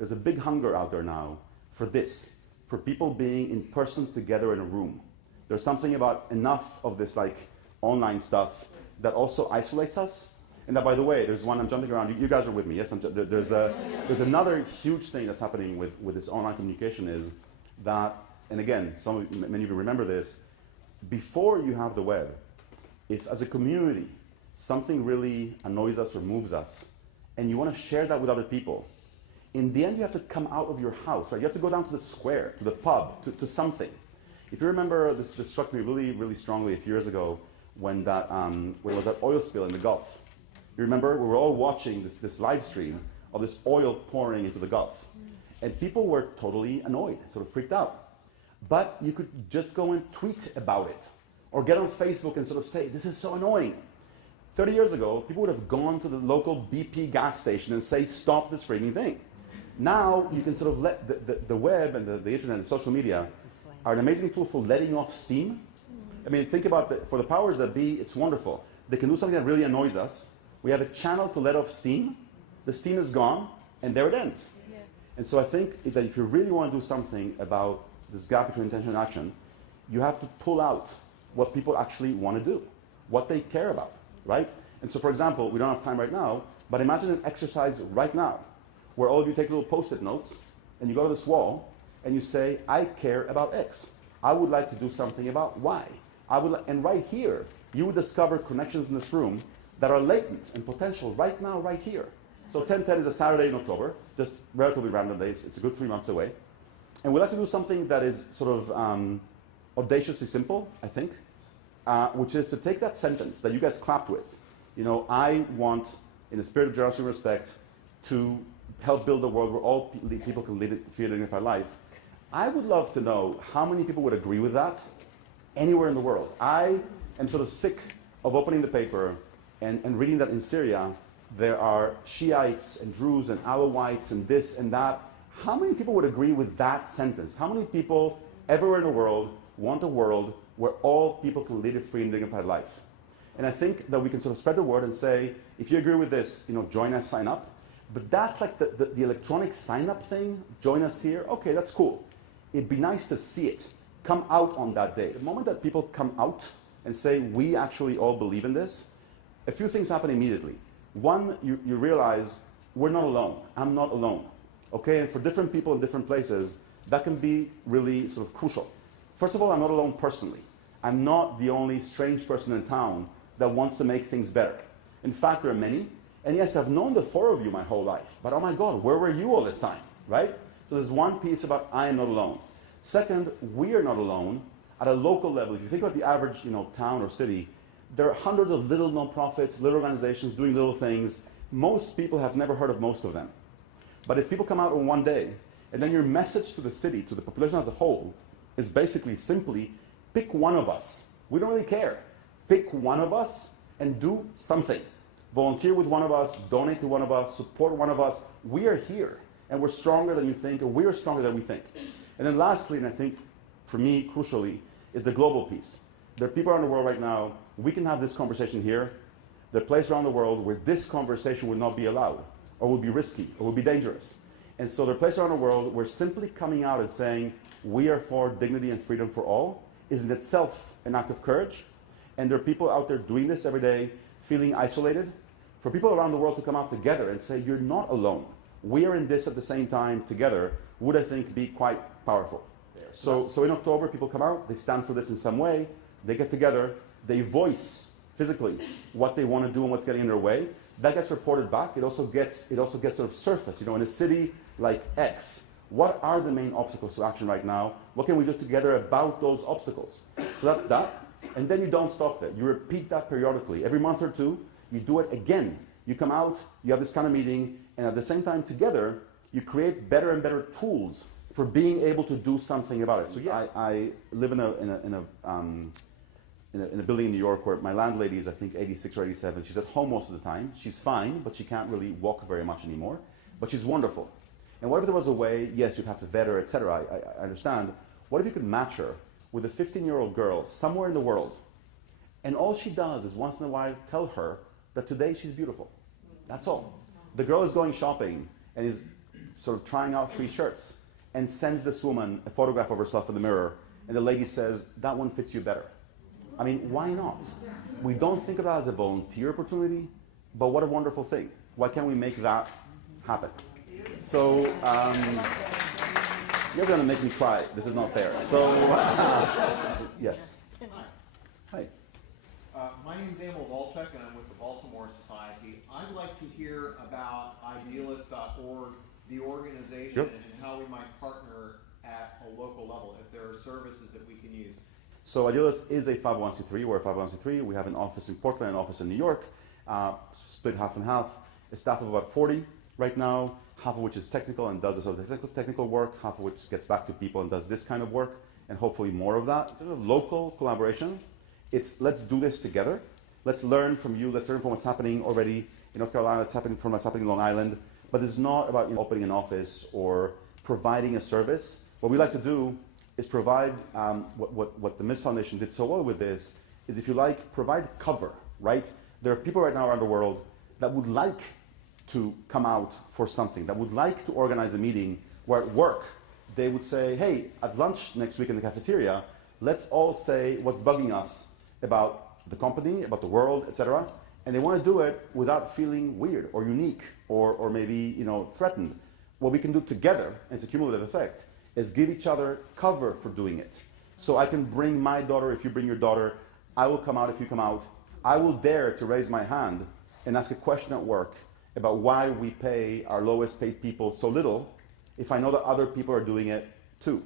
there's a big hunger out there now for this, for people being in person together in a room. There's something about enough of this like online stuff that also isolates us. And that, by the way, there's one, I'm jumping around, you guys are with me, yes? There's another huge thing that's happening with this online communication is that, and again, many of you remember this, before you have the web, if as a community, something really annoys us or moves us, and you want to share that with other people, in the end you have to come out of your house, right? You have to go down to the square, to the pub, to something. If you remember, this struck me really, really strongly a few years ago when there was that oil spill in the Gulf. You remember, we were all watching this live stream of this oil pouring into the Gulf. And people were totally annoyed, sort of freaked out. But you could just go and tweet about it, or get on Facebook and sort of say, this is so annoying. 30 years ago, people would have gone to the local BP gas station and say, stop this freaking thing. Now, you can sort of let the web and the internet and social media are an amazing tool for letting off steam. I mean, think about for the powers that be, it's wonderful. They can do something that really annoys us. We have a channel to let off steam. The steam is gone, and there it ends. Yeah. And so I think that if you really want to do something about this gap between intention and action, you have to pull out what people actually want to do, what they care about, right? And so, for example, we don't have time right now, but imagine an exercise right now where all of you take little Post-it notes and you go to this wall and you say, I care about X. I would like to do something about Y. And right here, you would discover connections in this room that are latent and potential right now, right here. So 10/10 is a Saturday in October, just relatively random days. It's a good 3 months away. And we'd like to do something that is sort of audaciously simple, I think, which is to take that sentence that you guys clapped with. You know, I want, in a spirit of generosity and respect, to help build a world where all people can lead a freely dignified life. I would love to know how many people would agree with that anywhere in the world. I am sort of sick of opening the paper and reading that in Syria, there are Shiites and Druze and Alawites and this and that. How many people would agree with that sentence? How many people everywhere in the world want a world where all people can lead a free and dignified life? And I think that we can sort of spread the word and say, if you agree with this, you know, join us, sign up. But that's like the electronic sign-up thing, join us here, okay, that's cool. It'd be nice to see it come out on that day. The moment that people come out and say, we actually all believe in this, a few things happen immediately. One, you realize we're not alone. I'm not alone. Okay, and for different people in different places, that can be really sort of crucial. First of all, I'm not alone personally. I'm not the only strange person in town that wants to make things better. In fact, there are many. And yes, I've known the four of you my whole life. But oh my God, where were you all this time, right? So there's one piece about I am not alone. Second, we are not alone at a local level. If you think about the average, you know, town or city, there are hundreds of little nonprofits, little organizations doing little things. Most people have never heard of most of them. But if people come out on one day, and then your message to the city, to the population as a whole, is basically simply pick one of us. We don't really care. Pick one of us and do something. Volunteer with one of us, donate to one of us, support one of us. We are here, and we're stronger than you think, and we are stronger than we think. And then lastly, and I think for me, crucially, is the global piece. There are people around the world right now, we can have this conversation here. There are places around the world where this conversation would not be allowed, or would be risky, or would be dangerous. And so there are places around the world where simply coming out and saying, we are for dignity and freedom for all, is in itself an act of courage. And there are people out there doing this every day, feeling isolated. For people around the world to come out together and say, you're not alone. We are in this at the same time together, would I think be quite powerful. So in October, people come out, they stand for this in some way, they get together, they voice physically what they want to do and what's getting in their way. That gets reported back. It also gets sort of surfaced. You know, in a city like X, what are the main obstacles to action right now? What can we do together about those obstacles? So that's that. And then you don't stop there. You repeat that periodically. Every month or two, you do it again. You come out, you have this kind of meeting, and at the same time together, you create better and better tools for being able to do something about it. So yeah, I live in a building in New York where my landlady is, I think, 86 or 87. She's at home most of the time. She's fine, but she can't really walk very much anymore. But she's wonderful. And what if there was a way, yes, you'd have to vet her, etc. I understand. What if you could match her with a 15-year-old girl somewhere in the world, and all she does is once in a while tell her that today she's beautiful. That's all. The girl is going shopping and is sort of trying out 3 shirts and sends this woman a photograph of herself in the mirror, and the lady says, that one fits you better. I mean, why not? We don't think of that as a volunteer opportunity, but what a wonderful thing. Why can't we make that happen? So, you're going to make me cry. This is not fair. So, yes. Hi. My name is Emil Volchek, and I'm with the Baltimore Society. I'd like to hear about Idealist.org, the organization, Sure. and how we might partner at a local level, if there are services that we can use. So Idealist is a 501c3. We're a 501c3. We have an office in Portland, an office in New York, split half and half. A staff of about 40 right now, half of which is technical and does this sort of technical work, half of which gets back to people and does this kind of work, and hopefully more of that. There's a local collaboration. It's let's do this together. Let's learn from you. Let's learn from what's happening already in North Carolina. Let's happening from what's happening in Long Island. But it's not about opening an office or providing a service. What we like to do is provide what the Ms. Foundation did so well with this is, if you like, provide cover, right? There are people right now around the world that would like to come out for something, that would like to organize a meeting where at work they would say, hey, at lunch next week in the cafeteria, let's all say what's bugging us about the company, about the world, etc. And they want to do it without feeling weird or unique or maybe threatened. What we can do together, and it's a cumulative effect, is give each other cover for doing it. So I can bring my daughter if you bring your daughter. I will come out if you come out. I will dare to raise my hand and ask a question at work about why we pay our lowest paid people so little if I know that other people are doing it too.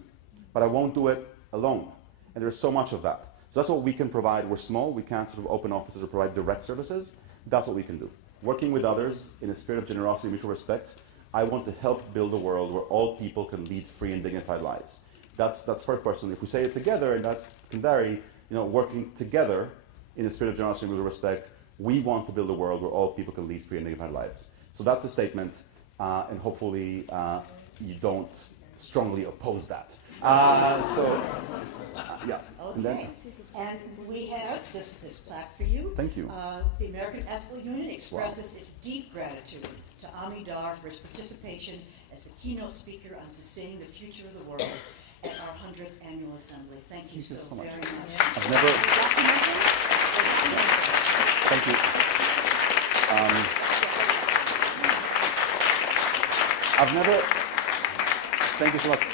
But I won't do it alone. And there's so much of that. So that's what we can provide. We're small. We can't sort of open offices or provide direct services. That's what we can do. Working with others in a spirit of generosity and mutual respect, I want to help build a world where all people can lead free and dignified lives. That's first person. If we say it together, and that can vary, working together in a spirit of generosity and mutual respect, we want to build a world where all people can lead free and dignified lives. So that's the statement, and hopefully you don't strongly oppose that. Yeah. Okay. And we have this plaque for you. Thank you. The American Ethical Union expresses its deep gratitude to Ami Dar for his participation as the keynote speaker on sustaining the future of the world at our 100th annual assembly. Thank you so very much. I've never. Thank you. I've never. Thank you so much.